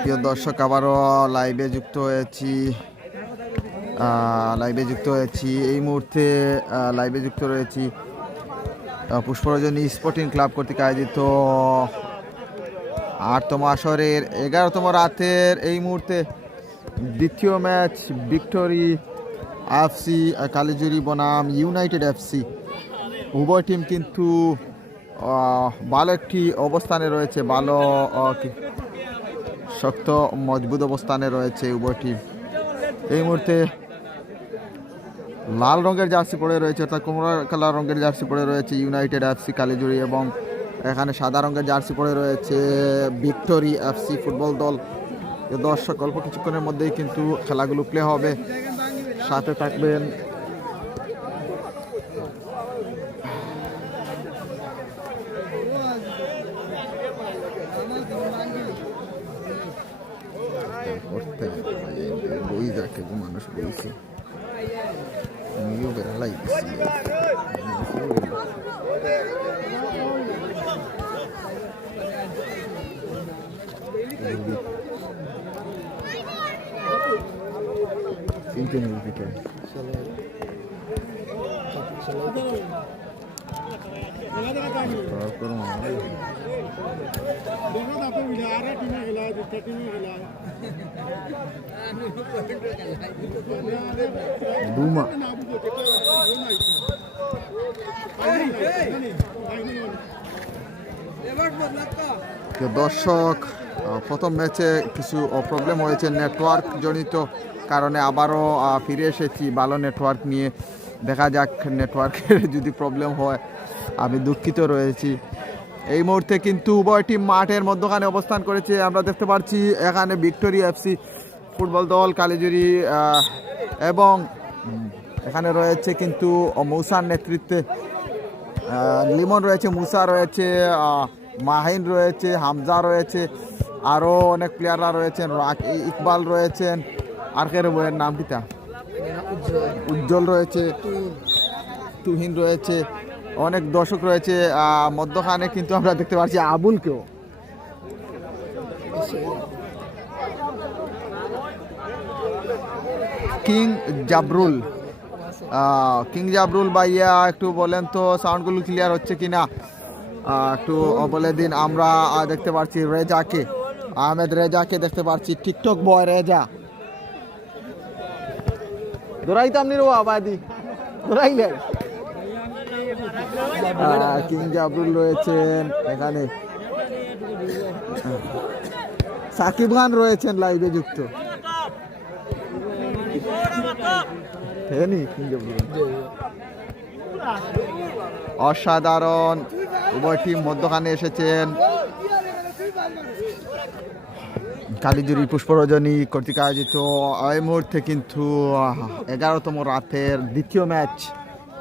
প্রিয় দর্শক, আবারও লাইভে যুক্ত হয়েছি এই মুহূর্তে লাইভে যুক্ত রয়েছি পুষ্পরজনী স্পোর্টিং ক্লাব কর্তৃক আয়োজিত 8তম আসরের 11তম রাতের এই মুহূর্তে দ্বিতীয় ম্যাচ ভিক্টোরি এফসি কালিজুরি বনাম ইউনাইটেড এফসি। উভয় টিম কিন্তু ভালো একটি অবস্থানে রয়েছে, ভালো শক্ত মজবুত অবস্থানে রয়েছে উভয় টিম। এই মুহূর্তে লাল রঙের জার্সি পরে রয়েছে, অর্থাৎ কমলা কালার রঙের জার্সি পরে রয়েছে ইউনাইটেড এফসি কালিজুরি, এবং এখানে সাদা রঙের জার্সি পরে রয়েছে ভিক্টোরি এফসি ফুটবল দল। দর্শক, অল্প কিছুক্ষণের মধ্যেই কিন্তু খেলাগুলো প্লে হবে, সাথে থাকবেন। বই যাকে মানুষ বইছে আমিও বেড়ালাই দিচ্ছি। দর্শক, প্রথম ম্যাচে কিছু প্রবলেম হয়েছে নেটওয়ার্ক জনিত কারণে, আবারও ফিরে এসেছি ভালো নেটওয়ার্ক নিয়ে। দেখা যাক, নেটওয়ার্কের যদি প্রবলেম হয় আমি দুঃখিত রয়েছি। এই মুহূর্তে কিন্তু উভয় টিম মাঠের মধ্যখানে অবস্থান করেছে। আমরা দেখতে পাচ্ছি এখানে ভিক্টোরি এফসি ফুটবল দল কালিজুরি, এবং এখানে রয়েছে কিন্তু মৌসার নেতৃত্বে লিমন রয়েছে, মুসা রয়েছে, মাহিন রয়েছে, হামজা রয়েছে, আরও অনেক প্লেয়াররা রয়েছেন, ইকবাল রয়েছেন, আর কে বইয়ের নাম কিতা, উজ্জ্বল রয়েছে, তুহিন রয়েছে, অনেক দর্শক রয়েছে। মধ্যখানে কিন্তু আমরা দেখতে পাচ্ছি আবুলকেও। কিং জাবরুল ভাইয়া, একটু বলেন তো সাউন্ডগুলো ক্লিয়ার হচ্ছে কিনা, একটু বলে দিন। আমরা দেখতে পাচ্ছি রেজাকে, আহমেদ রেজাকে দেখতে পাচ্ছি, টিকটক বয় রেজা দৌড়াইতাম নি রো আবাদি দৌড়াইলেন। কিং জাবরুল রয়েছেন এখানে, সাকিব খান রয়েছেন লাইভে যুক্ত। অসাধারণ, উভয় টিম মধ্যখানে এসেছেন। কালিজুরি পুষ্পরজনী কর্তৃক আয়োজিত এই মুহূর্তে কিন্তু 11তম রাতের দ্বিতীয় ম্যাচ।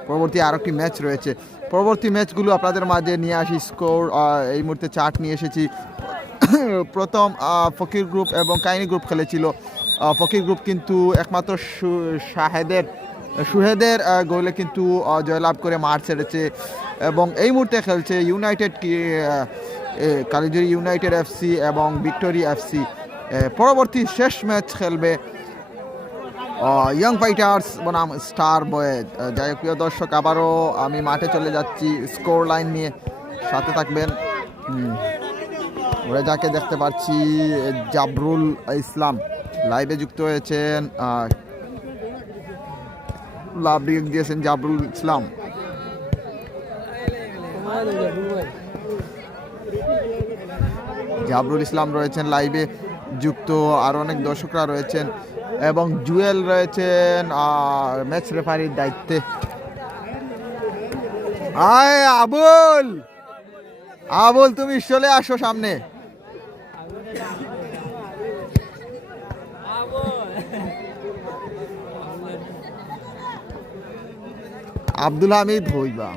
পরবর্তী আরও একটি ম্যাচ রয়েছে, পরবর্তী ম্যাচগুলো আপনাদের মাঝে নিয়ে আসি। স্কোর এই মুহূর্তে চার্ট নিয়ে এসেছি। প্রথম ফকির গ্রুপ এবং কাহিনী গ্রুপ খেলেছিল। ফকির গ্রুপ কিন্তু একমাত্র সুহেদের গোলে কিন্তু জয়লাভ করে মাঠ ছেড়েছে, এবং এই মুহূর্তে খেলছে কালিজুরি ইউনাইটেড এফসি এবং ভিক্টোরি এফসি। পরবর্তী শেষ ম্যাচ খেলবে ইয়ং ফাইটার্স বনাম স্টার বয়েজ। যাই হোক, প্রিয় দর্শক, আবারও আমি মাঠে চলে যাচ্ছি স্কোর লাইন নিয়ে, সাথে থাকবেন। রেজাকে দেখতে পাচ্ছি, জাবরুল ইসলাম লাইভে যুক্ত হয়েছেন, লাভ দিয়েছেন জাবরুল ইসলাম। জাবরুল ইসলাম রয়েছেন লাইভে যুক্ত, আর অনেক দর্শকরা রয়েছেন, এবং জুয়েল রয়েছেন ম্যাচ রেফারির দায়িত্বে। আবুল তুমি চলে আসো সামনে। আব্দুল হামিদ হইবা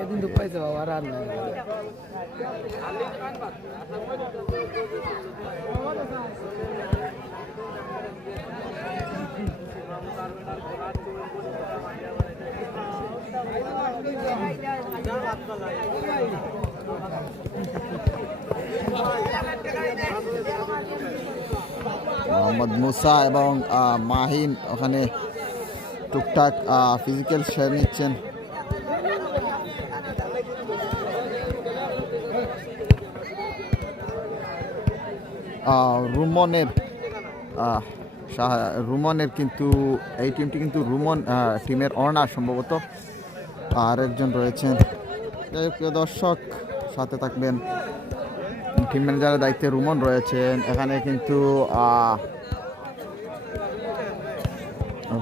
এদিন তো পাইছে বাবা, রাত নাই মোহাম্মদ মুসা এবং মাহিন ওখানে টুকটাক ফিজিক্যাল শেয়ার নিচ্ছেন। রুমনের কিন্তু এই টিমটি কিন্তু রুমন টিমের অনার সম্ভবত আর একজন রয়েছেন। প্রিয় দর্শক সাথে থাকবেন, টিম ম্যানেজারের দায়িত্বে রুমন রয়েছেন। এখানে কিন্তু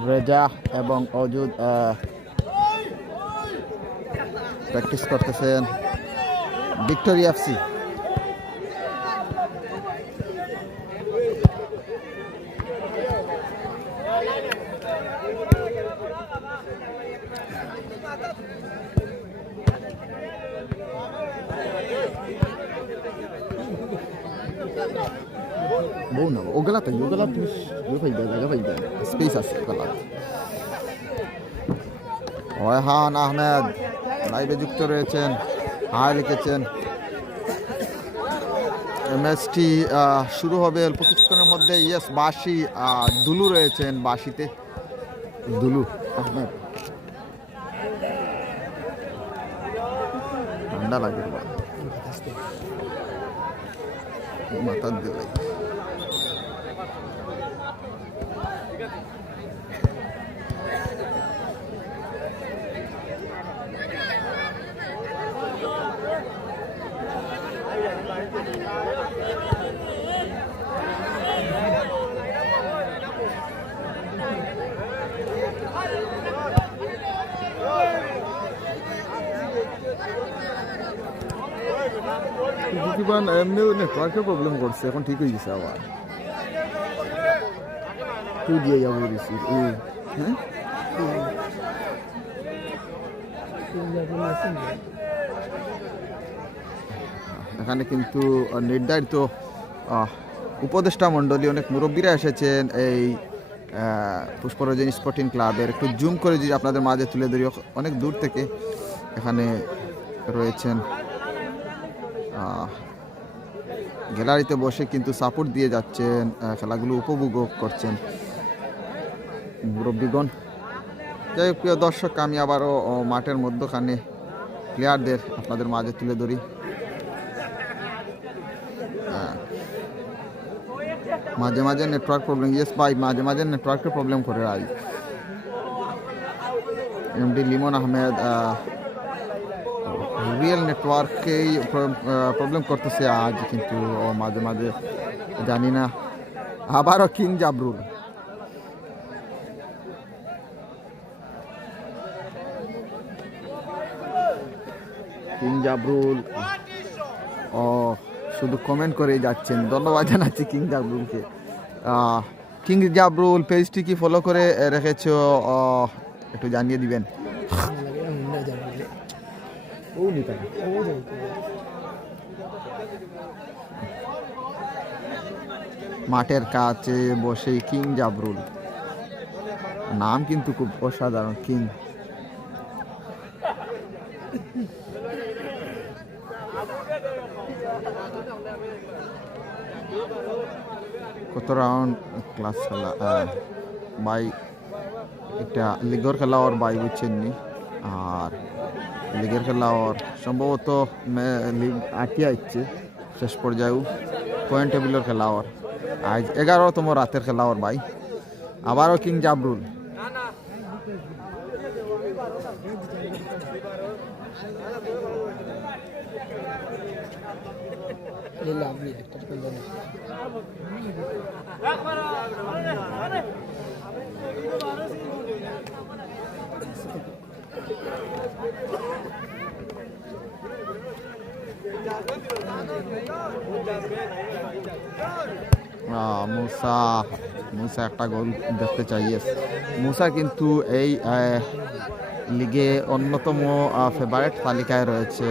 রেজা এবং অজুদ প্র্যাকটিস করতেছেন। Victoria FC Buono, o Galata, space আছে গালাত। ওয়হান আহমেদ লাইভে যুক্ত রয়েছেন, হাই লিখেছেন। ম্যাচটি শুরু হবে অল্প কিছুক্ষণের মধ্যে। ইয়েস, বাসি দুলু রয়েছেন, বাসিতে দুলু আহমেদ। ঠান্ডা লাগে মাথার দিলাই। এমনি নেটওয়ার্কের প্রবলেম করছে, এখন ঠিক হয়ে গেছে আবার। তুই দিয়ে যাবো বেশি। হ্যাঁ, এখানে কিন্তু নির্ধারিত উপদেষ্টা মণ্ডলী অনেক মুরব্বীরা এসেছেন এই পুষ্পরঞ্জন স্পোর্টিং ক্লাবের। একটু জুম করে যদি আপনাদের মাঝে তুলে ধরি, অনেক দূর থেকে এখানে রয়েছেন। গ্যালারিতে বসে কিন্তু সাপোর্ট দিয়ে যাচ্ছেন, খেলাগুলো উপভোগ করছেন মুরব্বীগণ। যাই হোক প্রিয় দর্শক, আমি আবারও মাঠের মধ্যখানে প্লেয়ারদের আপনাদের মাঝে তুলে ধরি। মাঝে মাঝে নেটওয়ার্ক প্রবলেম, ইয়েস ভাই, মাঝে মাঝে নেটওয়ার্কের প্রবলেম করে আই। এমডি লিমন আহমেদ রিয়েল নেটওয়ার্কেই প্রবলেম করতেছে আজ, কিন্তু মাঝে মাঝে জানি না। আবারও কিং জাবরুল, শুধু কমেন্ট করে যাচ্ছেন। ধন্যবাদ জানাচ্ছি কিং জাবরুলকে। কিং জাবরুল পেজটি কি ফলো করে রেখেছো, একটু জানিয়ে দিবেন। মাঠের কাছে বসে কিং জাবরুল, নাম কিন্তু খুব অসাধারণ, কিং। কত রাউন্ড ক্লাস খেলা ভাই, একটা লিগের খেলা ওর ভাই বুঝছেন নি, আর লিগের খেলা ওর সম্ভবত লিগ আটকে আসছে শেষ পর্যায়েও। পয়েন্ট টেবিলের খেলা ওর আজ 11তম রাতের খেলা ওর ভাই। আবারও কিং জাবরুল, মুসা একটা গোল দেখতে চাই। মুসা কিন্তু এই লিগে অন্যতম ফেভারিট তালিকায় রয়েছে,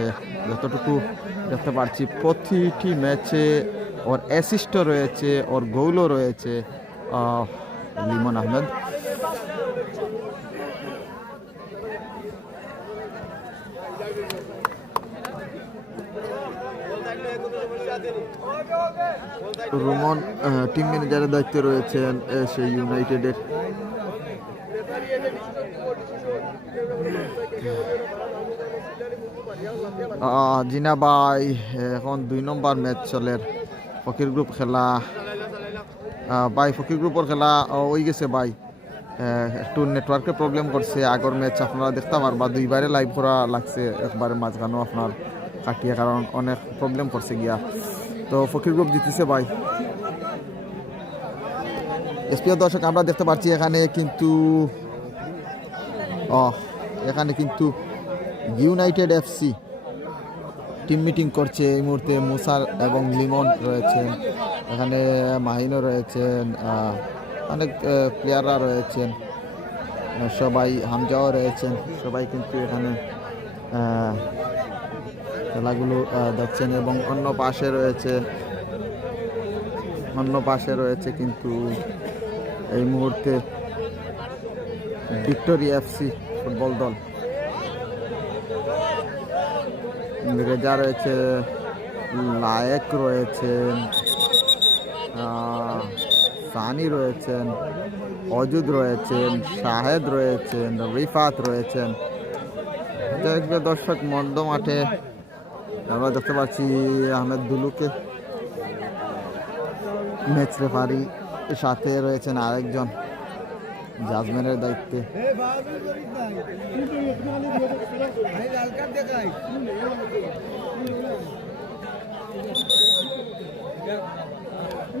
যতটুকু দেখতে পারছি। প্রতিটি ম্যাচে ওর অ্যাসিস্টও রয়েছে, ওর গোলও রয়েছে লিমন আহমেদ। রোমন টিম ম্যানেজারের দায়িত্বে রয়েছেন সেই ইউনাইটেডের। জিনা ভাই, এখন 2 নম্বর ম্যাচ চলে ফকির গ্রুপ খেলা। ভাই ফকির গ্রুপের খেলা হয়ে গেছে ভাই, একটু নেটওয়ার্কের প্রবলেম করছে। আগের ম্যাচ আপনারা দেখতে পারবা, 2বারে লাইভ করা লাগছে, একবারে মাঝখানেও আপনার কাটিয়ে, কারণ অনেক প্রবলেম করছে গিয়া। তো ফকির গ্রুপ জিতেছে ভাই। প্রিয় দর্শক, আমরা দেখতে পাচ্ছি এখানে কিন্তু ইউনাইটেড এফসি টিম মিটিং করছে এই মুহূর্তে। মুসার এবং লিমন রয়েছেন এখানে, মাহিনও রয়েছেন, অনেক প্লেয়াররা রয়েছেন, সবাই, হামজাও রয়েছেন, সবাই কিন্তু এখানে খেলাগুলো দেখছেন। এবং অন্য পাশে রয়েছে কিন্তু এই মুহূর্তে ভিক্টোরি এফসি ফুটবল দল। রেজা রয়েছে, লায়েক রয়েছেন, সানি রয়েছেন, অজুদ রয়েছেন, শাহেদ রয়েছেন, রিফাত রয়েছেন। দেখবে দর্শক, মধ্য মাঠে আমরা দেখতে পাচ্ছি আহমেদ দুলুকে ম্যাচ রেফারি, সাথে রয়েছেন আরেকজন জাজম্যানের দায়িত্বে।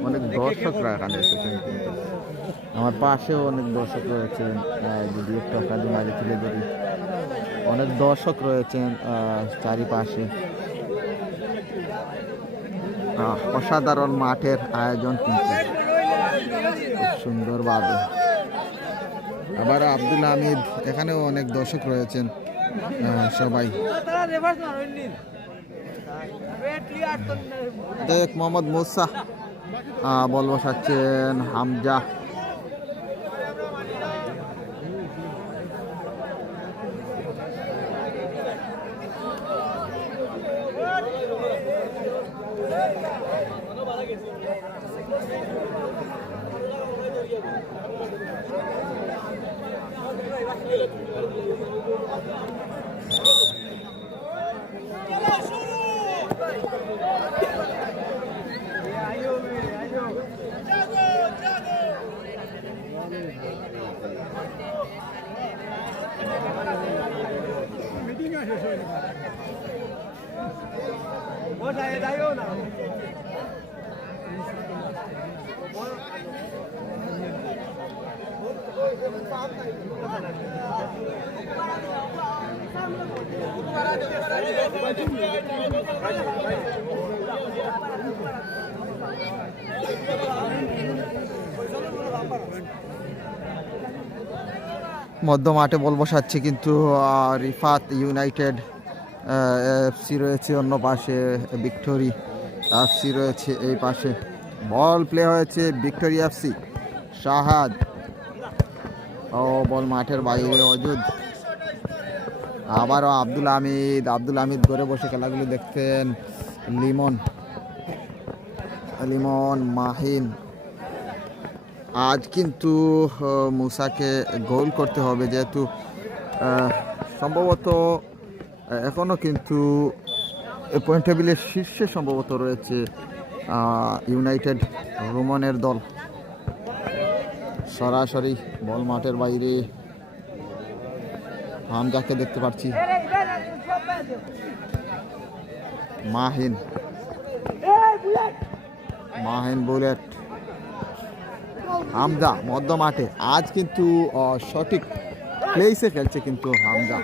অনেক দর্শকরা এখানে এসেছেন, কিন্তু আমার পাশেও অনেক দর্শক রয়েছেন। যদি একটু আপনাদের মাঝে তুলে ধরি, অনেক দর্শক রয়েছেন চারিপাশে। অসাধারণ মাঠের আয়োজন কিন্তু সুন্দরভাবে। আবার আব্দুল হামিদ, এখানেও অনেক দর্শক রয়েছেন সবাই। দেখ মোহাম্মদ মুসা বল বসাচ্ছেন, হামজা মধ্য মাঠে বল বসাচ্ছে কিন্তু রিফাত ইউনাইটেড এফসি রয়েছে অন্য পাশে, ভিক্টোরি এফসি রয়েছে এই পাশে। বল প্লে হয়েছে ভিক্টোরি এফসি, শাহাদ বল মাঠের বাইরে, অজুদ, আবারও আব্দুল হামিদ ঘরে বসে খেলাগুলো দেখতেন। লিমন, মাহিন। আজ কিন্তু মুসাকে গোল করতে হবে, যেহেতু সম্ভবত এখনও কিন্তু পয়েন্ট টেবিলের শীর্ষে সম্ভবত রয়েছে ইউনাইটেড রোমানের দল। সরাসরি বল মাঠের বাইরে, হামজাকে দেখতে পাচ্ছি, মাহিন বুলেট, হামজা মধ্য মাঠে। আজ কিন্তু সঠিক প্লেসে খেলছে কিন্তু হামজা।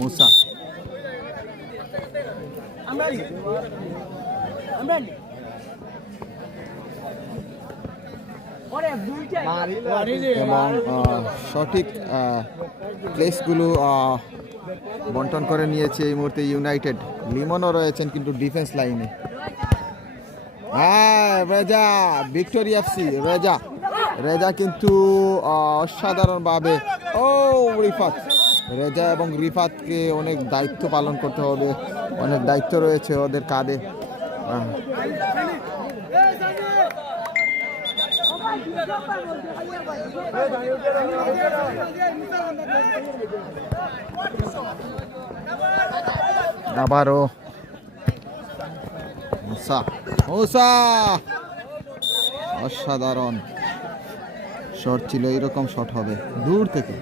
মুসা এবং সঠিক প্লেসগুলো বন্টন করে নিয়েছে এই মুহূর্তে ইউনাইটেড। লিমনও রয়েছেন কিন্তু ডিফেন্স লাইনে। হ্যাঁ, রেজা, ভিক্টোরি এফসি, রেজা কিন্তু অসাধারণভাবে, রেজা এবং রিফাতকে অনেক দায়িত্ব পালন করতে হবে, অনেক দায়িত্ব রয়েছে ওদের কাঁধে। আবারও মুসা মুসা অসাধারণ শট ছিল, এইরকম শট হবে দূর থেকে।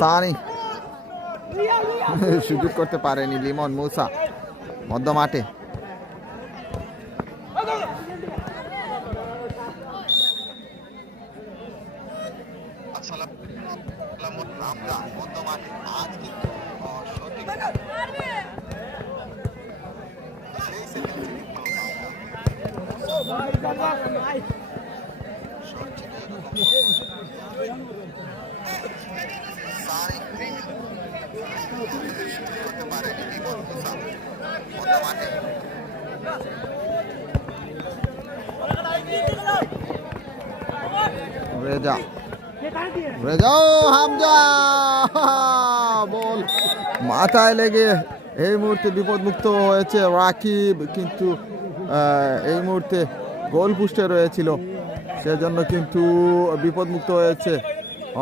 সানি সুযোগ করতে পারেনি লিমন। মুসা মধ্য মাঠে, রেজা রেজা হামজা বল মাথায় লেগে এই মুহূর্তে বিপদমুক্ত হয়েছে রাকিব, কিন্তু এই মুহূর্তে গোল পোস্টে রয়েছিল, সেজন্য কিন্তু বিপদমুক্ত হয়েছে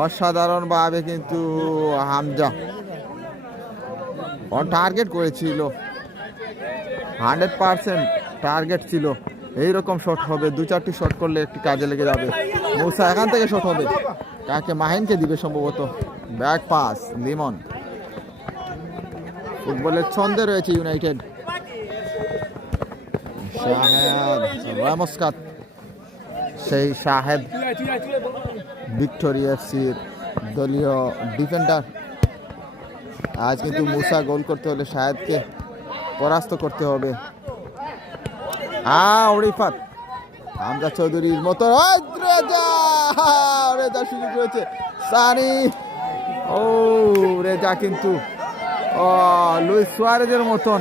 অসাধারণভাবে। কিন্তু হামজা টার্গেট করেছিল, 100% টার্গেট ছিল। এইরকম শট হবে, 2-4টি শট করলে একটি কাজে লেগে যাবে। মুসা এখান থেকে শট হবে, কাকে মাহিনকে দিবে সম্ভবত। Back pass Limon. ফুটবলের ছন্দে রয়েছে ইউনাইটেড। শাহেদ রামসকাত, সেই শাহেদ ভিক্টোরিয়া এফসির দলীয় ডিফেন্ডার। আজ কিন্তু মুসা গোল করতে হলে শাহেদকে পরাস্ত করতে হবে। রিফাত হামজা চৌধুরীর মতো রেজা সুযোগ রয়েছে। সানি ও রেজা কিন্তু লুইস সুয়ারেজের মতন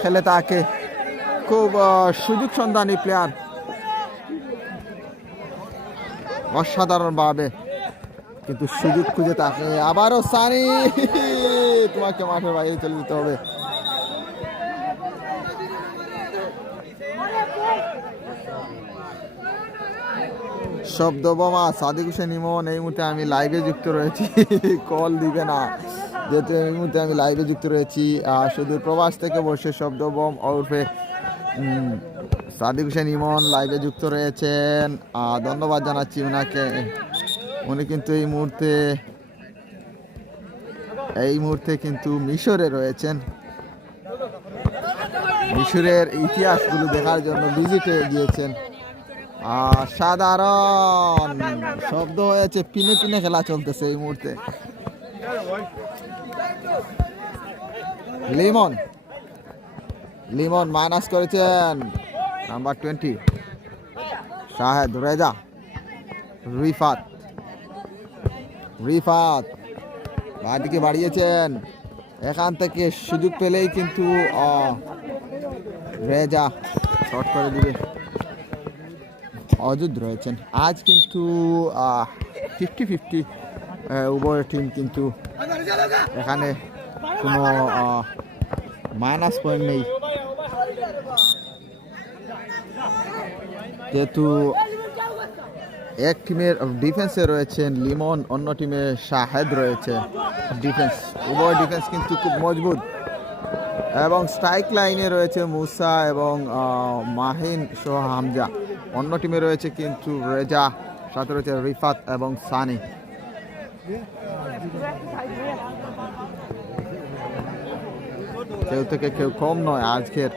খেলে, তাকে খুব সুযোগ সন্ধানী প্লেয়ার, অসাধারণভাবে কিন্তু সুযোগ খুঁজে তাকে। আবারও সানি, তোমাকে মাঠের বাইরে চলে যেতে হবে। শব্দ বোমা সাদিক হোসেন ইমন, এই মুহূর্তে আমি লাইভে যুক্ত রয়েছি, কল দিবে না যেহেতু এই মুহূর্তে আমি লাইভে যুক্ত রয়েছি। সুদূর প্রবাস থেকে বসে শব্দ বোম ওরফে সাদিক হোসেন ইমন লাইভে যুক্ত রয়েছেন, ধন্যবাদ জানাচ্ছি ওনাকে। উনি কিন্তু এই মুহূর্তে কিন্তু মিশরে রয়েছেন, মিশরের ইতিহাসগুলো দেখার জন্য ভিজিটে গিয়েছেন। সাধারণ শব্দ হয়েছে, পিনে পিনে খেলা চলতেছে এই মুহূর্তে। লিমন লিমন মাইনাস করেছেন নাম্বার 20 শাহেদ। রেজা রিফাত বাদিকে বাড়িয়েছেন, এখান থেকে সুযোগ পেলেই কিন্তু রেজা শর্ট করে দিবে। অযুত রয়েছেন আজ কিন্তু 50-50 উভয় টিম, কিন্তু এখানে কোনো মাইনাস পয়েন্ট নেই, যেহেতু এক টিমের ডিফেন্সে রয়েছেন লিমন, অন্য টিমে শাহেদ রয়েছে ডিফেন্স। উভয় ডিফেন্স কিন্তু খুব মজবুত, এবং স্ট্রাইক লাইনে রয়েছে মুসা এবং মাহিন সহ হামজা। অন্য টিমে রয়েছে কিন্তু রেজা, সাথে রয়েছে রিফাত এবং সানি। কেউ থেকে কেউ কম নয় আজকের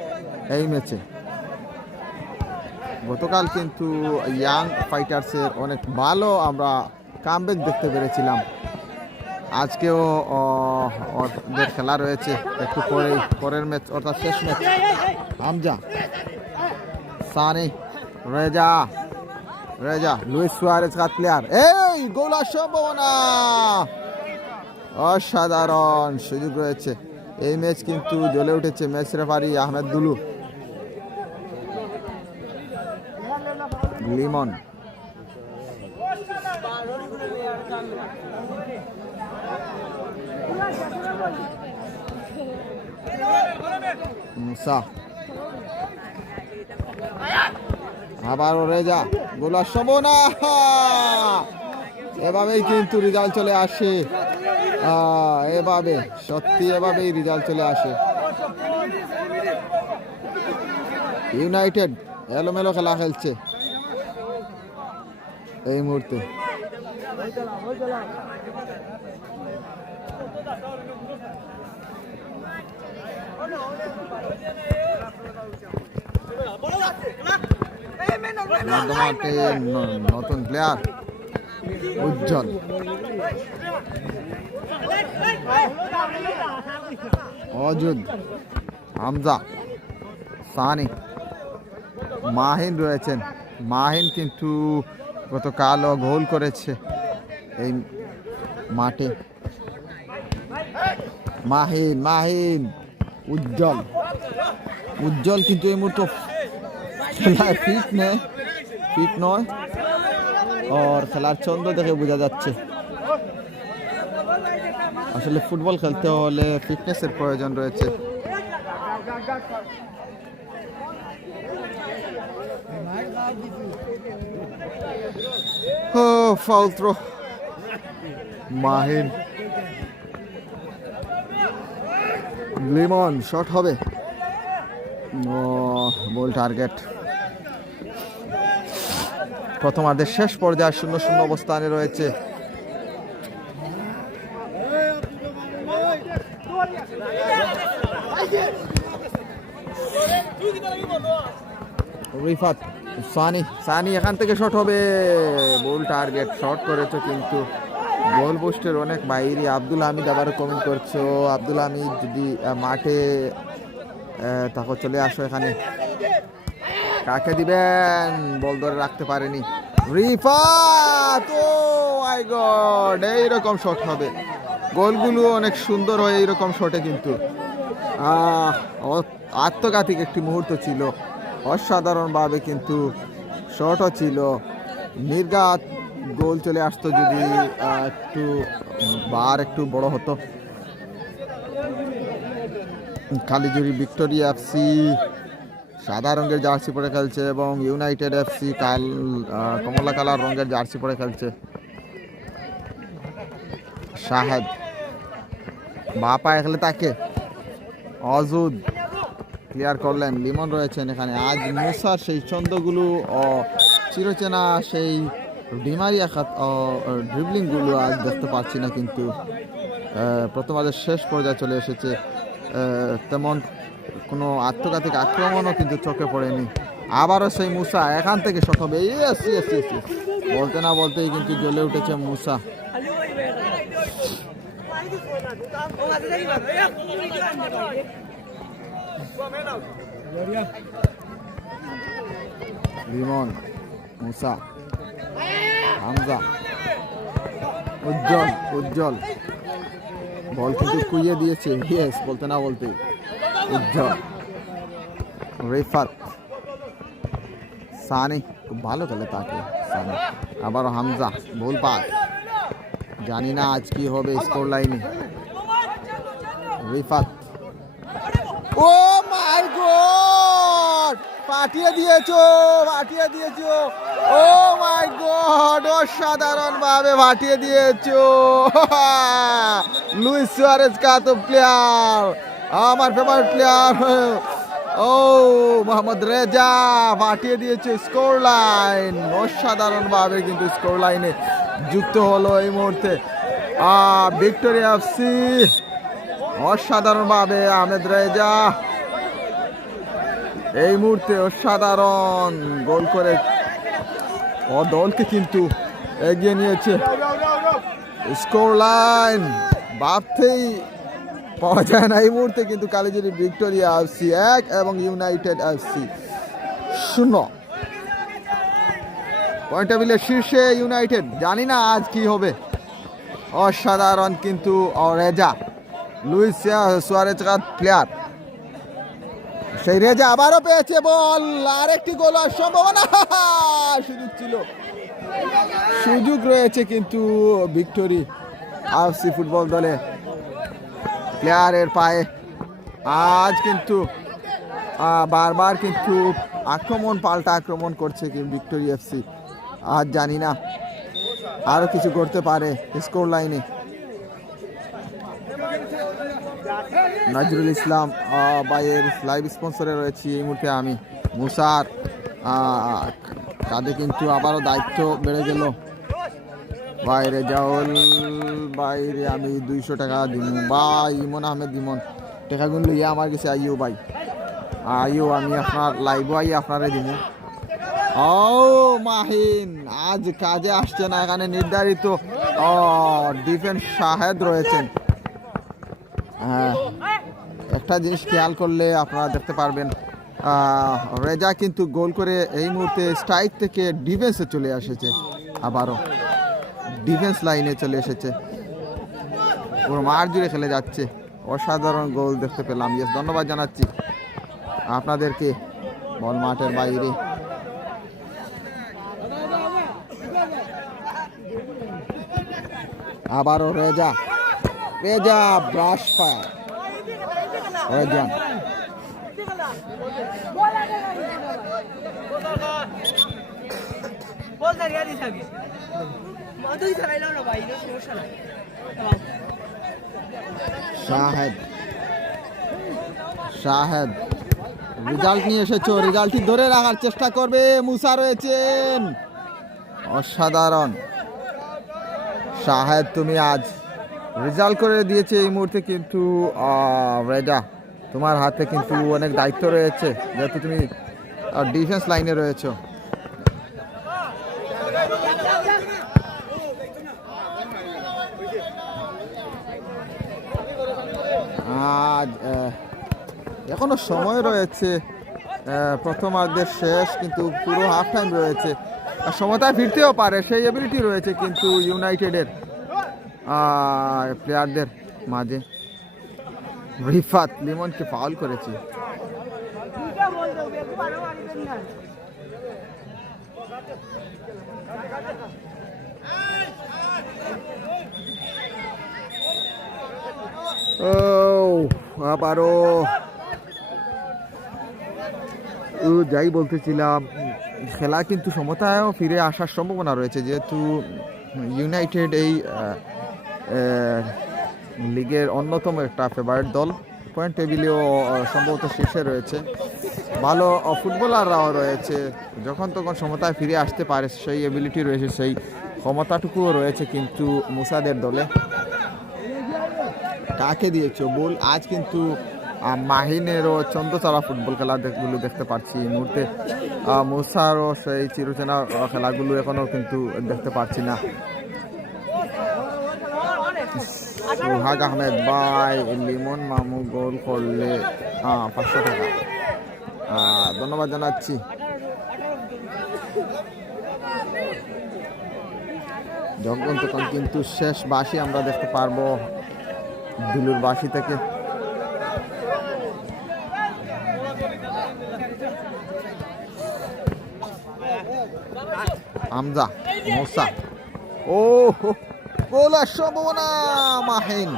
এই ম্যাচে। গতকাল কিন্তু ইয়াং ফাইটার্সের অনেক ভালো আমরা কামব্যাক দেখতে পেরেছিলাম। আজকেও ওদের খেলা রয়েছে একটু পরের ম্যাচ, অর্থাৎ শেষ match. Hamza, Sunny, Reza Luis Suarez কাত প্লেয়ার, এই গোলার সম্ভাবনা, অসাধারণ সুযোগ রয়েছে। এই ম্যাচ কিন্তু জ্বলে উঠেছে ম্যাচ রেফারি আহমেদ দুলু। লিমন মুসা আবারও রেজা, গোলার সম্ভাবনা, এভাবেই কিন্তু রেজাল্ট চলে আসে। এভাবে সত্যি এভাবেই রেজাল্ট চলে আসে। ইউনাইটেড এলোমেলো খেলা খেলছে এই মুহূর্তে। নতুন প্লেয়ার উজ্জ্বল, অজুদ, হামজা, সানি, মাহিন রয়েছেন। মাহিন কিন্তু গতকালও গোল করেছে এই মাঠে। মাহিন মাহিন উজ্জ্বল, উজ্জ্বল কিন্তু এই মুহূর্তে খেলায় ফিট নয়, আর খেলার ছন্দ দেখে বোঝা যাচ্ছে আসলে ফুটবল খেলতে হলে ফিটনেসের প্রয়োজন রয়েছে। Foul throw, Mahin, Limon shot হবে, বল টার্গেট। প্রথমার্ধের শেষ পর্যায়ে 0-0 অবস্থানে রয়েছে। রিফাত, সানি এখান থেকে শট হবে, বল টার্গেট। শট করেছে কিন্তু গোল পোস্টের অনেক বাইরে। আব্দুল হামিদ আবারও কমেন্ট করছো, আব্দুল হামিদ যদি মাঠে তাকে চলে আসো এখানে। কাকে দিবেন, বল ধরে রাখতে পারেনি রিফাত। ও মাই গড, এইরকম শট হবে। গোলগুলো অনেক সুন্দর হয় এইরকম শটে, কিন্তু আত্মঘাতিক একটি মুহূর্ত ছিল, অসাধারণভাবে কিন্তু শটও ছিল। নির্ঘাত গোল চলে আসতো যদি একটু বার একটু বড় হতো। কালিজুরি ভিক্টোরিয়া এফসি সাদা রঙের জার্সি পরে খেলছে এবং ইউনাইটেড এফসি কমলা কালার রঙের জার্সি পরে খেলছে। শাহেদ বা পায়ে খেলে তাকে অজুদ ক্লিয়ার করলেন। লিমন রয়েছেন এখানে। আজ মুসার সেই ছন্দগুলো ও চিরচেনা সেই ডিমারিয়া ড্রিবলিংগুলো আজ দেখতে পাচ্ছি না, কিন্তু প্রথমার্ধের শেষ পর্যায়ে চলে এসেছে। তেমন কোনো আত্মঘাতিক আক্রমণও কিন্তু চোখে পড়েনি। আবারও সেই মুসা এখান থেকে শট হবে। বলতে না বলতেই কিন্তু জ্বলে উঠেছে মুসা। লিমন, মুসা, হামজা, উজ্জ্বল বল কিন্তু কুইয়ে দিয়েছে। ইয়েস, বলতে না বলতে উজ্জ্বল, রিফাত, সানি খুব ভালো খেলে তাকে। সানি আবারও হামজা, ভুল পাস। জানি না আজ কি হবে স্কোর লাইনে। রিফাত, ও মাই গড, পাঠিয়ে দিয়েছো। ও মাই গড, অসাধারণ ভাবে পাঠিয়ে দিয়েছো। লুইস সুয়ারেজ কা তো প্লেয়ার, আমার ফেভারিট প্লেয়ার। ও মোহাম্মদ রেজা পাঠিয়ে দিয়েছে স্কোর লাইন। অসাধারণ ভাবে কিন্তু স্কোর লাইনে যুক্ত হলো এই মুহূর্তে ভিক্টোরিয়া এফসি। অসাধারণ ভাবে আহমেদ রেজা এই মুহূর্তে অসাধারণ গোল করে ও দলকে কিন্তু এগিয়ে নিয়েছে। স্কোর লাইন ভাবতেই পাওয়া যায় না। এই মুহূর্তে কিন্তু কালিজুরি ভিক্টোরিয়া এফসি 1 এবং ইউনাইটেড এফসি 0। পয়েন্ট টেবিলের শীর্ষে ইউনাইটেড। জানি না আজ কি হবে। অসাধারণ কিন্তু রেজা, লুইস সুয়ারেজ প্লেয়ার। সেই রেজা আবারও পেয়েছে বল, আরেকটি গোল হওয়ার সম্ভাবনা। সুযোগ রয়েছে কিন্তু ভিক্টোরি আরসি ফুটবল দলে প্লেয়ারের পায়ে আজ কিন্তু বারবার কিন্তু আক্রমণ পাল্টা আক্রমণ করছে কি ভিক্টোরি এফসি। আজ জানি না আরো কিছু করতে পারে স্কোর লাইনে। নজরুল ইসলাম ভাইয়ের লাইভ স্পন্সরে রয়েছি এই মুহূর্তে আমি। মুসার তাদের কিন্তু আবারও দায়িত্ব বেড়ে গেল। বাইরে জাউল বাইরে আমি 200 টাকা দিব ভাই। ইমন আহমেদ ইমন টাকাগুলো লইয়া আমার কাছে আইও ভাই, আইও আমি আপনার লাইভও আই আপনারে দিব। ও মাহিন আজ কাজে আসছে না, এখানে নির্ধারিত ডিফেন্স শাহেদ রয়েছেন। হ্যাঁ, একটা জিনিস খেয়াল করলে আপনারা দেখতে পারবেন রেজা কিন্তু গোল করে এই মুহূর্তে স্ট্রাইক থেকে ডিফেন্সে চলে এসেছে, আবারও ডিফেন্স লাইনে চলে এসেছে, পুরো মার জুড়ে খেলে যাচ্ছে। অসাধারণ গোল দেখতে পেলাম। ইয়েস, ধন্যবাদ জানাচ্ছি আপনাদেরকে। বল মাঠের বাইরে, আবারও Reza Reza brush fire Rezan Shahed Shahed result নিয়ে এসেছো, রেজাল্টটি ধরে রাখার চেষ্টা করবে। মুসা রয়েছেন, অসাধারণ। শাহেদ তুমি আজ রেজাল্ট করে দিয়েছে এই মুহূর্তে, কিন্তু রেজা তোমার হাতে কিন্তু অনেক দায়িত্ব রয়েছে যেহেতু তুমি ডিফেন্স লাইনে রয়েছো। আজ এখনো সময় রয়েছে, প্রথমার্ধের শেষ কিন্তু পুরো হাফ টাইম রয়েছে, সময়টা ফিরতেও পারে সেই এবিলিটি রয়েছে কিন্তু ইউনাইটেডের প্লেয়ারদের মাঝে। রিফাত লিমনকে ফাউল করেছে। ও আবারও যাই বলতেছিলাম, খেলা কিন্তু সমতায়ও ফিরে আসার সম্ভাবনা রয়েছে যেহেতু ইউনাইটেড এই লিগের অন্যতম একটা ফেভারিট দল, পয়েন্ট টেবিলেও সম্ভবত শীর্ষে রয়েছে, ভালো ফুটবলাররাও রয়েছে, যখন তখন সমতায় ফিরে আসতে পারে সেই এবিলিটি রয়েছে, সেই ক্ষমতাটুকুও রয়েছে কিন্তু মুসাদের দলে। কাকে দিয়েছো বল? আজ কিন্তু মাহিনেরও চন্দ্রচারা ফুটবল খেলাগুলো দেখতে পাচ্ছি এই মুহূর্তে, মুসারও সেই চিরচেনা খেলাগুলো এখনও কিন্তু দেখতে পাচ্ছি না। সোহাগ আহমেদ বাই লিমন মামু গোল করলে 500 টাকা, ধন্যবাদ জানাচ্ছি। যখন তখন কিন্তু শেষ বাঁশি আমরা দেখতে পারবো দুলুর বাঁশি থেকে। আমজা মোসা, ও গোলার সম্ভাবনা মাহিন।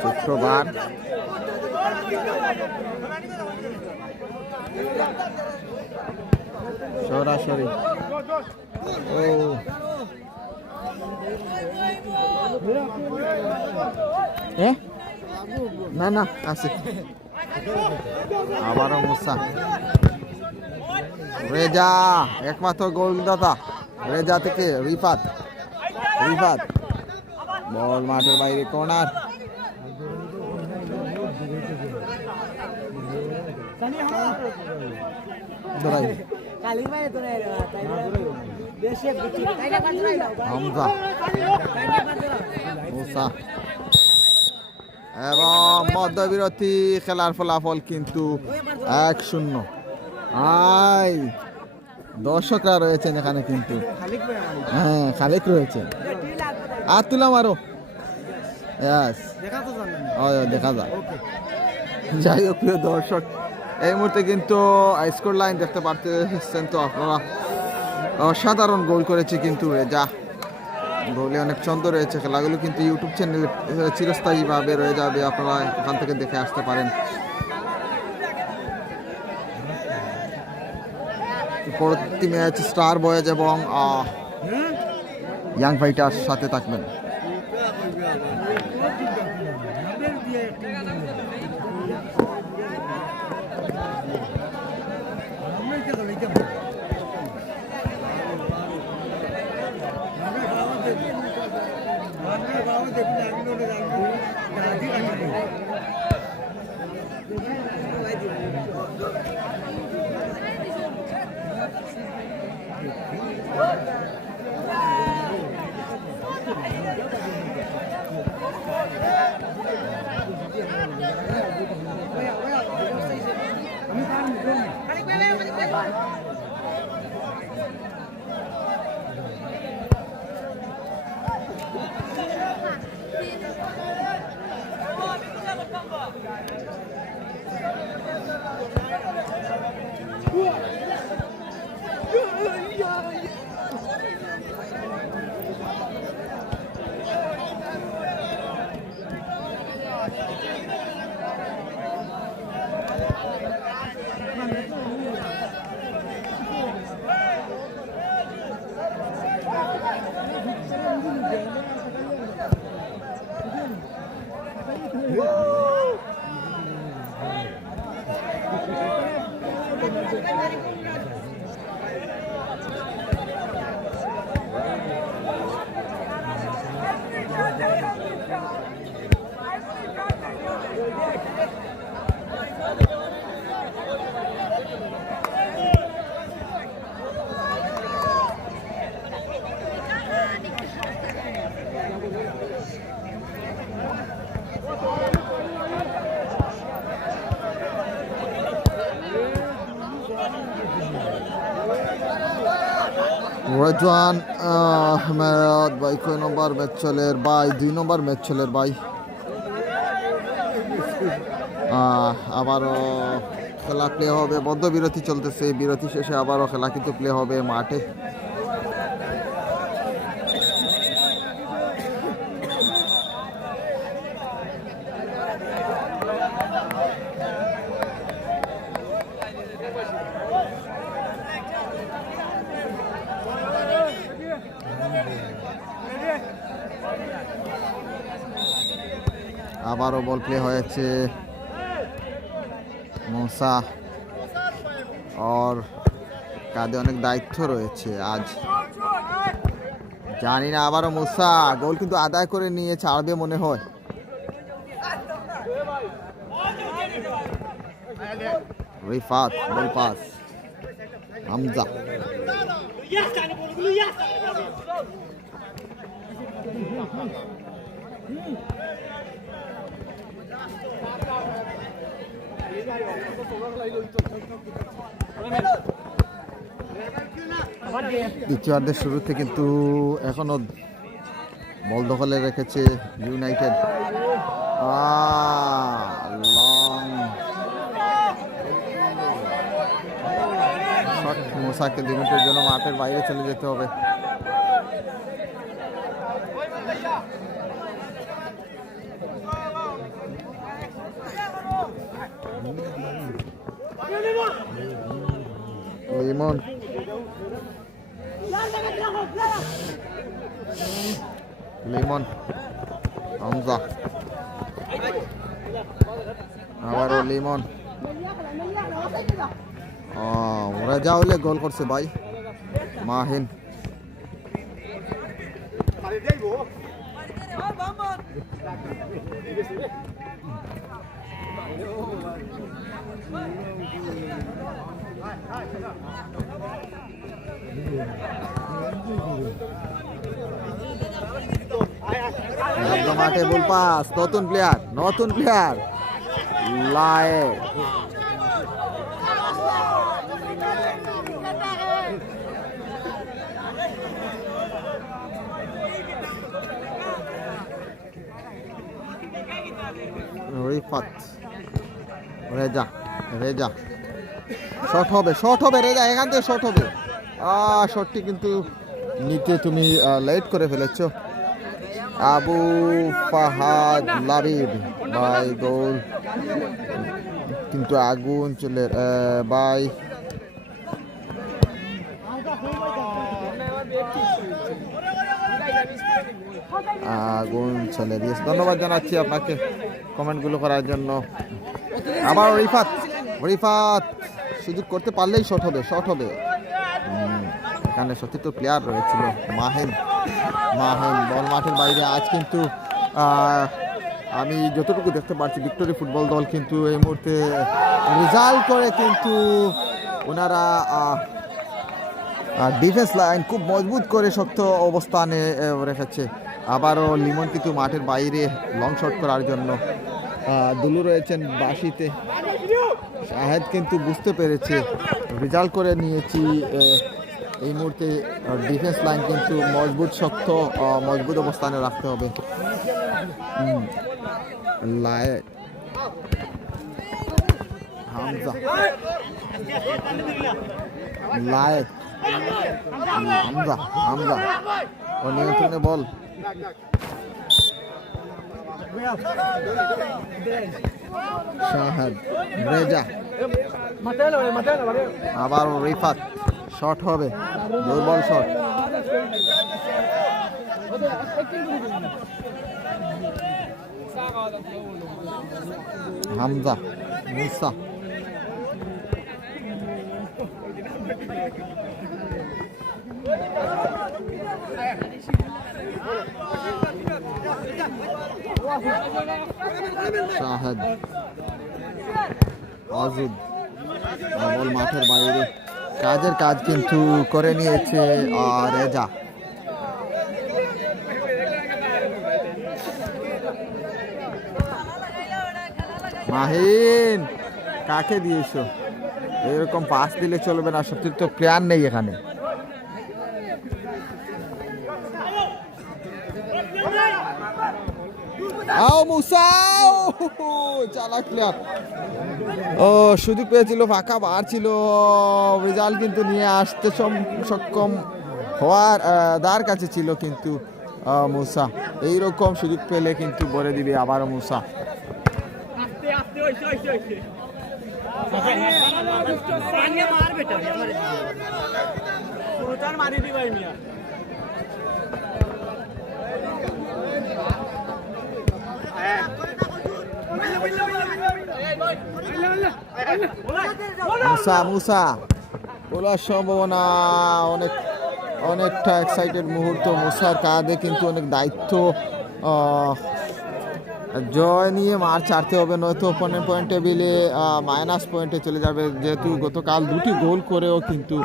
শুক্রবার সরাসরি ও না না আছে আবারও মুসা। রেজা একমাত্র গোলদাতা, রেজা থেকে রিফাত, রিফাত বল মাঠের বাইরে, কর্নার। হামজা মুসা এবং মধ্যবিরতি, খেলার ফলাফল কিন্তু 1-0। আই দর্শকরা রয়েছেন এখানে কিন্তু, হ্যাঁ খালিক রয়েছে, আর তুলাম আরো দেখা যায়। যাই হোক প্রিয় দর্শক, এই মুহূর্তে কিন্তু স্কোর লাইন দেখতে পাচ্ছেন তো আপনারা, অসাধারণ গোল করেছে কিন্তু রেজা। গোলে অনেক ছন্দ রয়েছে। খেলাগুলো কিন্তু ইউটিউব চ্যানেলে চিরস্থায়ীভাবে রয়ে যাবে, আপনারা এখান থেকে দেখে আসতে পারেন। পরবর্তী ম্যাচ স্টার বয়েজ এবং ইয়াং ফাইটার সাথে থাকবেন। রেজওয়ান আহমেদ ভাই কয় নম্বর ম্যাচ চলের ভাই? 2 নম্বর ম্যাচ চলের ভাই। আবারও খেলা প্লে হবে, বদ্ধ বিরতি চলতেছে, বিরতি শেষে আবারও খেলা কিন্তু প্লে হবে মাঠে। আবারও বল প্লে হয়েছে। মুসা ওর কাঁধে অনেক দায়িত্ব রয়েছে আজ, জানি না। আবারও মুসা গোল কিন্তু আদায় করে নিয়ে ছাড়বে মনে হয়। রিফাত বল পাস, হামজা দ্বিতীয়ার্ধের শুরুতে কিন্তু এখনো বল দখলে রেখেছে ইউনাইটেড। লং শট, মুসাকে 2 মিনিটের জন্য মাঠের বাইরে চলে যেতে হবে। লিমন লিমন হামজা, আবারও লিমন। রেজা হলে গোল করছে ভাই, মাহিন। মাঠে বল পাস, নতুন প্লেয়ার লায়ে রিফাত রেজা রেজা শট হবে রেজা, এখান থেকে শট হবে। শটটি কিন্তু নিতে তুমি লেট করে ফেলেছ। আবু ফাহাদ লাবিব বাই গোল, কিন্তু আগুন চলে বাই আগুন চলে দিয়েছে। ধন্যবাদ জানাচ্ছি আপনাকে কমেন্টগুলো করার জন্য। আবার রিফাত সুযোগ করতে পারলেই শট হবে। এখানে সতীর্থ প্লেয়ার রয়েছিল মাহিন বল মাঠের বাইরে। আজ কিন্তু আমি যতটুকু দেখতে পাচ্ছি ভিক্টোরি ফুটবল দল কিন্তু এই মুহূর্তে রেজাল্ট করে কিন্তু ওনারা ডিফেন্স লাইন খুব মজবুত করে শক্ত অবস্থানে রেখেছে। আবারও লিমন কিন্তু মাঠের বাইরে লং শট করার জন্য। দুলু রয়েছেন বাসিতে। শাহেদ কিন্তু বুঝতে পেরেছে রেজাল্ট করে নিয়েছি। এই মুহূর্তে ডিফেন্স লাইন কিন্তু মজবুত অবস্থানে রাখতে হবে। হামজা ও নিয়ন্ত্রণে বল। শাহেদ রেজা আবার রিফাত শট হবে, দুর্বল শট। হামজা মুসা শাহেদ আজুদ বল মাঠের বাইরে। কাজের কাজ কিন্তু করে নিয়েছে রেজা। মাহিন কাকে দিয়েছো? এরকম পাস দিলে চলবে না, সতীর্থ প্লেয়ার নেই এখানে। চালাক প্লেয়ার সুযোগ পেয়েছিল, ফাঁকা বার ছিল, রেজাল্ট কিন্তু নিয়ে আসতে সক্ষম হওয়ার দার কাছে ছিল, কিন্তু মুসা এইরকম সুযোগ পেলে কিন্তু বলে দিবে আবারও মুসা। মুসা বলার সম্ভাবনা, অনেকটা এক্সাইটেড মুহূর্ত। মুসার কাঁধে কিন্তু অনেক দায়িত্ব। জয় নিয়ে মার ছাড়তে হবে, নয়তো পয়েন্ট টেবিলে মাইনাস পয়েন্টে চলে যাবে। যেহেতু গতকাল 2টি গোল করেও কিন্তু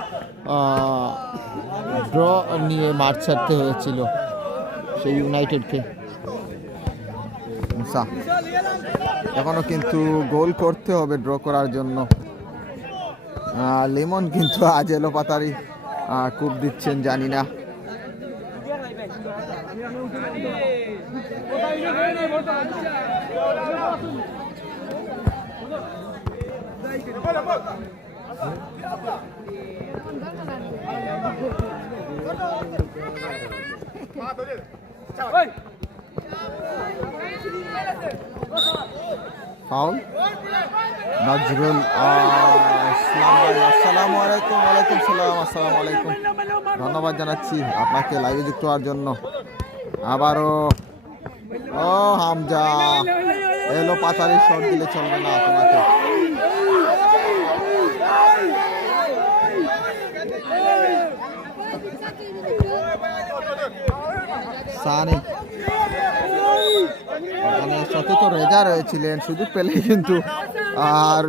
ড্র নিয়ে মার ছাড়তে হয়েছিল সেই ইউনাইটেডকে। মুসা এখনো কিন্তু গোল করতে হবে ড্র করার জন্য। লিমন কিন্তু আজ এলোপাতারি কূপ দিচ্ছেন, জানি না। ফাউল নজরুল আসসালামু আলাইকুম। ওয়ালাইকুম সালাম। আসসালামু আলাইকুম, ধন্যবাদ জানাচ্ছি আপনাকে লাইভে যুক্ত হওয়ার জন্য। আবারও হামজা এলো পাতারি, শট দিলে চলবে না তোমাকে। সানি এখানে সতত রেজা রয়েছিলেন, সুযোগ পেলে কিন্তু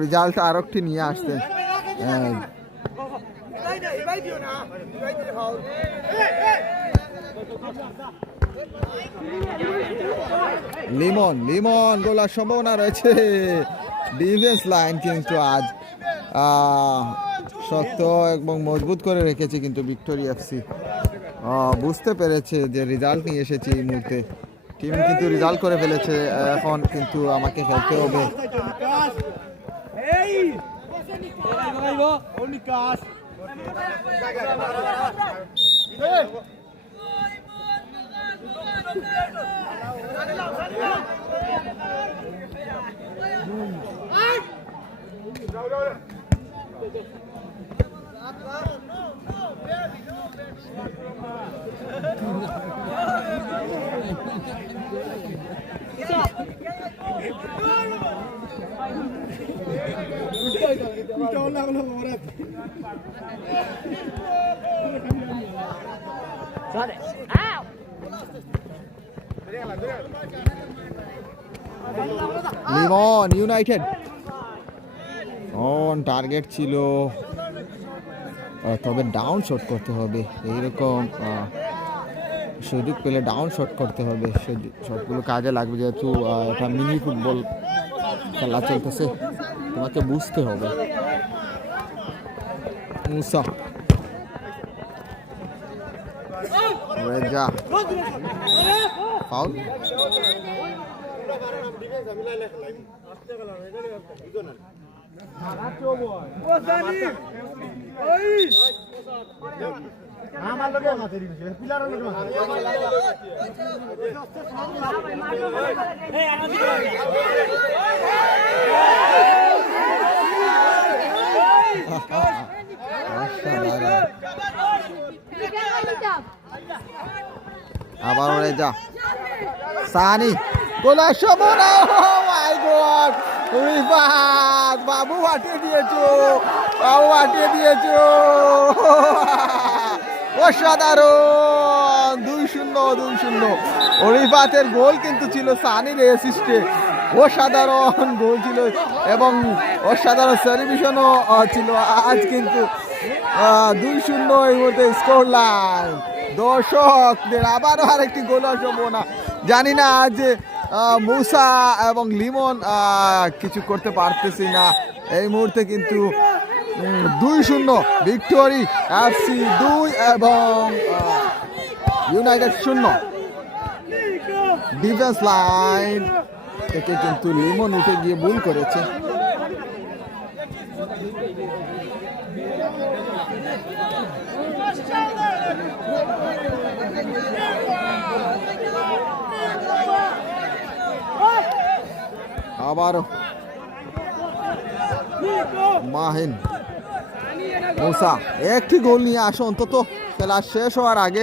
রেজাল্ট আর একটি নিয়ে আসতেন। লিমন গোলার সম্ভাবনা রয়েছে। ডিফেন্স লাইন কিন্তু আজ শক্ত এবং মজবুত করে রেখেছে, কিন্তু ভিক্টোরি এফসি বুঝতে পেরেছে যে রেজাল্ট নিয়ে এসেছে এই মুহূর্তে। টিম কিন্তু রেজাল্ট করে ফেলেছে, এখন কিন্তু আমাকে খেলতে হবে। লিমন ইউনাইটেড অন টার্গেট ছিল, তবে ডাউন শট করতে হবে। এইরকম সুযোগ পেলে ডাউন শট করতে হবে, শটগুলো কাজে লাগবে, যেহেতু এটা মিনি ফুটবল খেলা চলতেছে, তোমাকে বুঝতে হবে। মুসা রেজা ফাউল, আবার রেজা সানি গোলা সমনা, মাই গড রিফাত বাবু হাঁটিয়ে দিয়েছো, বাবু হাঁটিয়ে দিয়েছো, অসাধারণ 2-0। রিফাতের গোল কিন্তু ছিল সানির অ্যাসিস্টে, অসাধারণ গোল ছিল এবং অসাধারণ সেলিব্রেশনও ছিল। আজ কিন্তু 2-0 এই মুহূর্তে স্কোর লাইন। দর্শকদের আবারও আরেকটি গোল সম্ভাবনা, জানি না আজ মুসা এবং লিমন কিছু করতে পারতেছি না। এই মুহূর্তে কিন্তু 2-0 ভিক্টোরি এফসি 2 এবং ইউনাইটেড 0। ডিফেন্স লাইন থেকে কিন্তু লিমন উঠে গিয়ে ভুল করেছে। আবারও মাহিন মুসা একটি গোল নিয়ে আসো, অন্তত খেলা শেষ হওয়ার আগে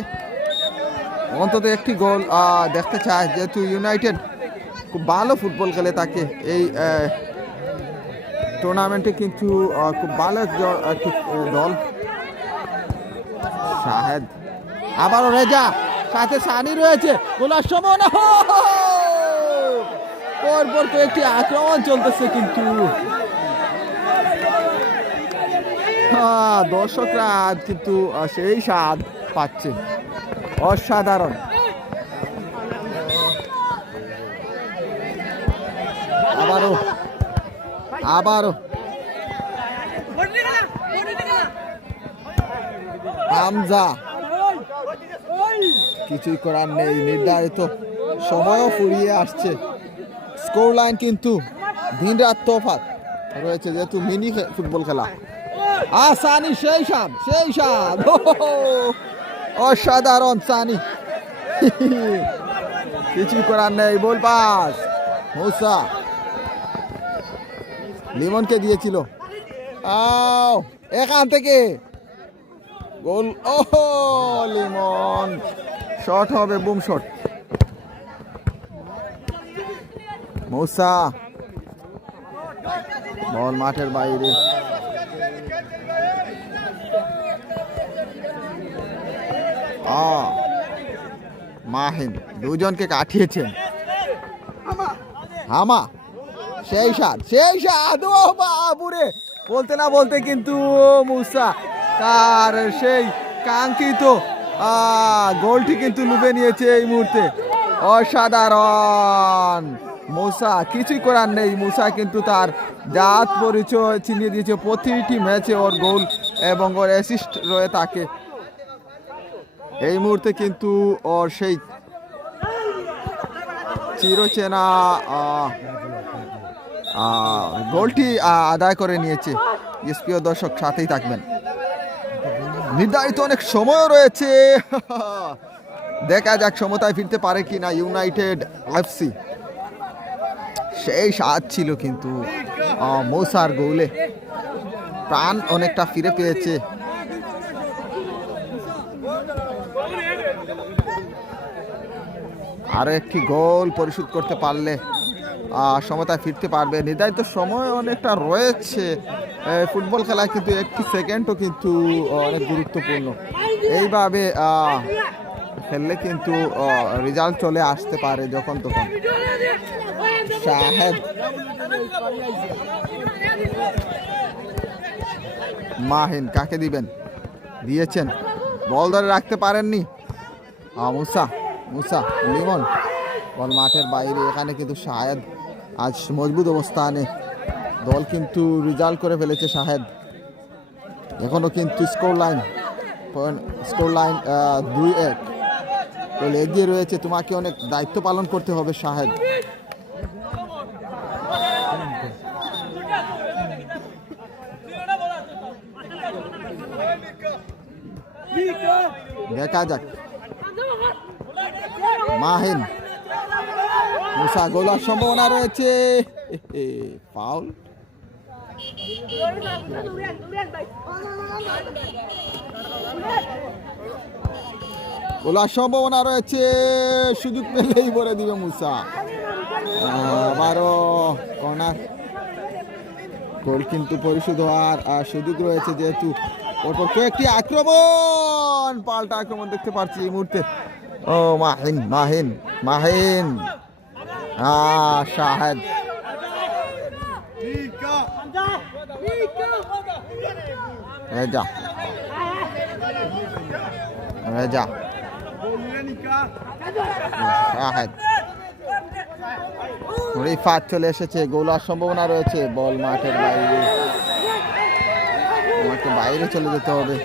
অন্তত একটি গোল দেখতে চায়, যেহেতু ইউনাইটেড খুব ভালো ফুটবল খেলে থাকে এই টুর্নামেন্টে, কিন্তু খুব ভালো একটি দল। শাহেদ আবারও রেজা, সাথে সানি রয়েছে, গোলার সম্ভাবনা, পরপর কয়েকটি আক্রমণ চলতেছে, কিন্তু দর্শকরা আজ কিন্তু সেই স্বাদ পাচ্ছে, অসাধারণ। আবারও হামজা, কিছুই করার নেই, নির্ধারিত সময়ও ফুরিয়ে আসছে। স্কোর লাইন কিন্তু দিন রাত তফাৎ রয়েছে, যেহেতু মিনি ফুটবল খেলা। সানি সেই স্বাদ, অসাধারণ সানি, কিছুই করার নেই। বল পাস মুসা লিমনকে দিয়েছিল, এখান থেকে গোল, লিমন শট হবে, বুম শট। মুসা বল মাঠের বাইরে, মাহিন দুজনকে কাটিয়েছেন। হামা সেই স্বাদ, ও বাবুরে, বলতে না বলতে কিন্তু মুসা তার সেই কাঙ্ক্ষিত গোলটি কিন্তু লুবে নিয়েছে এই মুহূর্তে। অসাধারণ, মুসা কিছুই করার নেই। মুসা কিন্তু তার জাত পরিচয় চিনিয়ে দিয়েছে, প্রতিটি ম্যাচে ওর গোল এবং ওর অ্যাসিস্ট রয়ে থাকে। এই মুহূর্তে কিন্তু ওর সেই চিরচেনা গোলটি আদায় করে নিয়েছে। প্রিয় দর্শক, সাথেই থাকবেন, নির্ধারিত অনেক সময় রয়েছে। দেখা যাক সমতায় ফিরতে পারে কিনা ইউনাইটেড এফসি। সেই স্বাদ ছিল কিন্তু মৌসার গোলে প্রাণ অনেকটা ফিরে পেয়েছে। আরো একটি গোল পরিশোধ করতে পারলে সমতায় ফিরতে পারবে। নির্ধারিত সময় অনেকটা রয়েছে ফুটবল খেলায়, কিন্তু একটি সেকেন্ডও কিন্তু অনেক গুরুত্বপূর্ণ। এইভাবে খেললে কিন্তু রেজাল্ট চলে আসতে পারে যখন তখন। শাহেদ, মাহিন কাকে দিবেন? দিয়েছেন, বল ধরে রাখতে পারেননি। মুসা, মুসা, লিমন, বল মাঠের বাইরে। এখানে কিন্তু শাহেদ আজ মজবুত অবস্থানে, দল কিন্তু রেজাল্ট করে ফেলেছে শাহেদ। এখনো কিন্তু স্কোর লাইন 2-1, দল এগিয়ে রয়েছে। তোমাকে অনেক দায়িত্ব পালন করতে হবে শাহেদ। দেখা যাক, মাহিন, মুসা, গোলার সম্ভাবনা রয়েছে। ফাউল। গোলার সম্ভাবনা রয়েছে, সুযোগ পেলেই ভরে দিবে মুসা। আবারও কর্নার। গোল কিন্তু পরিশোধ হওয়ার সুযোগ রয়েছে, যেহেতু কয়েকটি আক্রমণ, পাল্টা আক্রমণ দেখতে পাচ্ছি এই মুহূর্তে। ও মাহিন, মাহিন, মাহিন, শাহেদ, রেজা, রেজা, শাহেদ, রিফাত চলে এসেছে। গোলার সম্ভাবনা রয়েছে, বল মাঠের বাইরে, আমাকে বাইরে চলে যেতে হবে।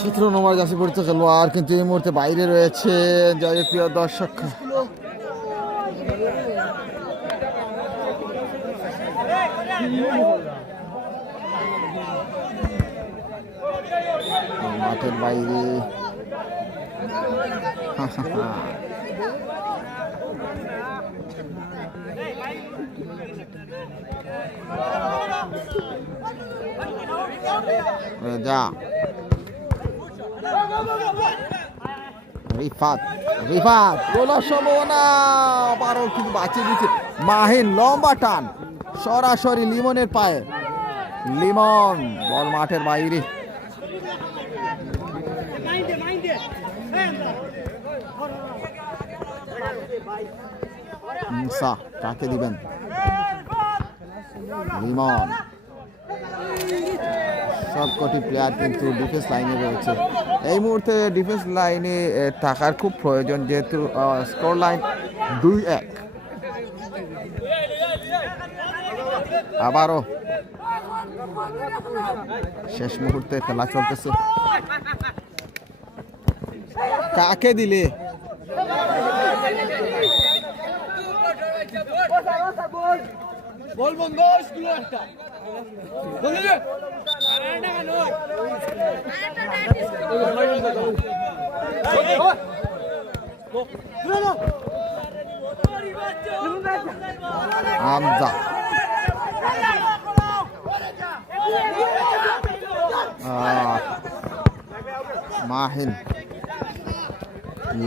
17 নম্বর জার্সি পড়তে খেলোয়াড় কিন্তু এই মুহূর্তে বাইরে রয়েছে। জয় প্রিয় দর্শক, মাঠের বাইরে। রেজা, রিফাত, রিফাত, গোলার সম্ভাবনা, আবারও কিন্তু বাঁচিয়ে দিচ্ছে মাহিন। লম্বা টান সরাসরি লিমনের পায়ে, লিমন, বল মাঠের বাইরে। মুসা কাকে দিবেন? লিমন। সবকটি প্লেয়ার কিন্তু ডিফেন্স লাইনে রয়েছে। এই মুহূর্তে ডিফেন্স লাইনে থাকার খুব প্রয়োজন, যেহেতু স্কোর লাইন 2-1। আবারও শেষ মুহূর্তে খেলা চলতেছে। কাকে দিলে? বল বন্ধ স্কুল একটা বলে হামজা, মাহিন,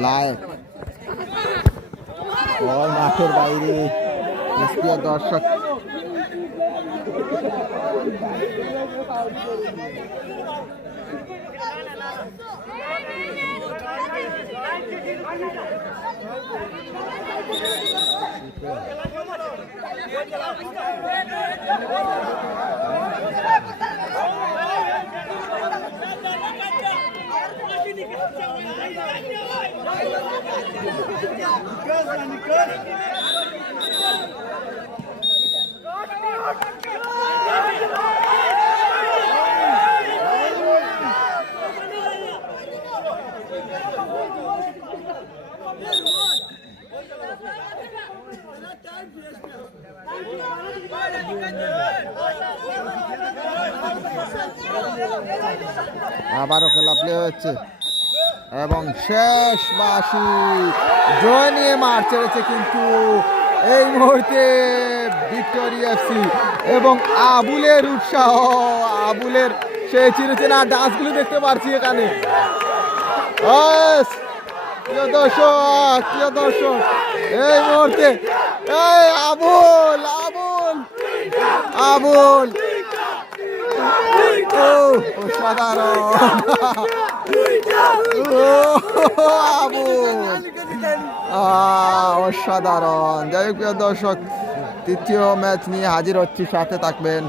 লায়েক, বল মাঠের বাইরে। প্রিয় দর্শক, আবারও খেলা প্লে হচ্ছে এবং শেষ বাঁশি জয় নিয়ে মাঠ ছেড়েছে কিন্তু এই মুহূর্তে ভিক্টোরিয়া এফসি এবং আবুলের উৎসাহ, আবুলের সেই চিরচেনা ডান্সগুলো দেখতে পারছি এখানে। প্রিয় দর্শক এই মুহূর্তে এই আবুল আবুল আবুল অসাধারণ অসাধারণ। যাই হোক প্রিয় দর্শক, তৃতীয় ম্যাচ নিয়ে হাজির হচ্ছি, সাথে থাকবেন।